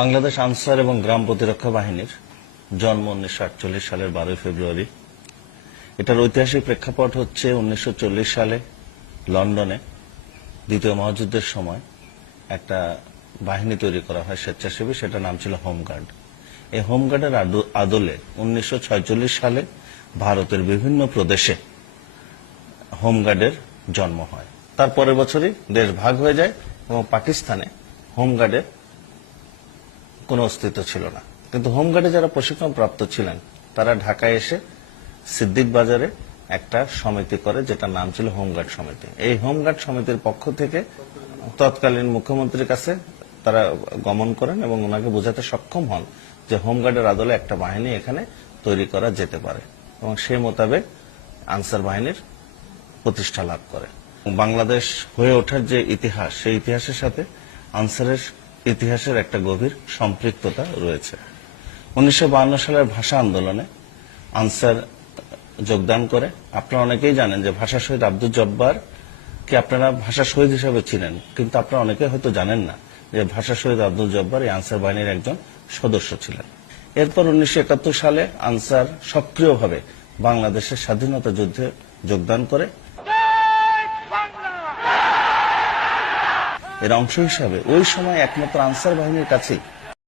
বাংলাদেশ আনসার এবং গ্রাম প্রতিরক্ষা বাহিনীর জন্ম 1948 সালের 12 ফেব্রুয়ারি। এটার ঐতিহাসিক প্রেক্ষাপট হচ্ছে 1940 সালে লন্ডনে দ্বিতীয় মহাযুদ্ধের সময় একটা বাহিনী তৈরি করা হয় স্বেচ্ছাসেবী, সেটা নাম ছিল হোমগার্ড। এই হোমগার্ডের আদলে 1946 সালে ভারতের বিভিন্ন প্রদেশে হোমগার্ডের জন্ম হয়। তার পরের বছরই দেশ ভাগ হয়ে যায় এবং পাকিস্তানে হোমগার্ডের কোনো অস্তিত্ব ছিল না। কিন্তু হোমগার্ডে যারা প্রশিক্ষণ প্রাপ্ত ছিলেন তারা ঢাকায় এসে সিদ্দিক বাজারে একটা সমিতি করে, যেটার নাম ছিল হোমগার্ড সমিতি। এই হোমগার্ড সমিতির পক্ষ থেকে তৎকালীন মুখ্যমন্ত্রীর কাছে তারা গমন করেন এবং ওনাকে বোঝাতে সক্ষম হন যে হোমগার্ডের আদলে একটা বাহিনী এখানে তৈরি করা যেতে পারে, এবং সেই মোতাবেক আনসার বাহিনীর প্রতিষ্ঠা লাভ করে। বাংলাদেশ হয়ে ওঠার যে ইতিহাস, সেই ইতিহাসের সাথে আনসারের ইতিহাসের একটা গভীর সম্পৃক্ততা রয়েছে। 1952 সালের ভাষা আন্দোলনে আনসার যোগদান করে। আপনারা অনেকেই জানেন যে ভাষা শহীদ আব্দুল জব্বার কে আপনারা ভাষা শহীদ হিসেবে ছিলেন, কিন্তু আপনারা অনেকে হয়তো জানেন না যে ভাষা শহীদ আব্দুল জব্বার এই আনসার বাহিনীর একজন সদস্য ছিলেন। এরপর 1971 সালে আনসার সক্রিয়ভাবে বাংলাদেশের স্বাধীনতা যুদ্ধে যোগদান করে। এর অংশ হিসাবে ওই সময় একমাত্র আনসার বাহিনীর কাছেই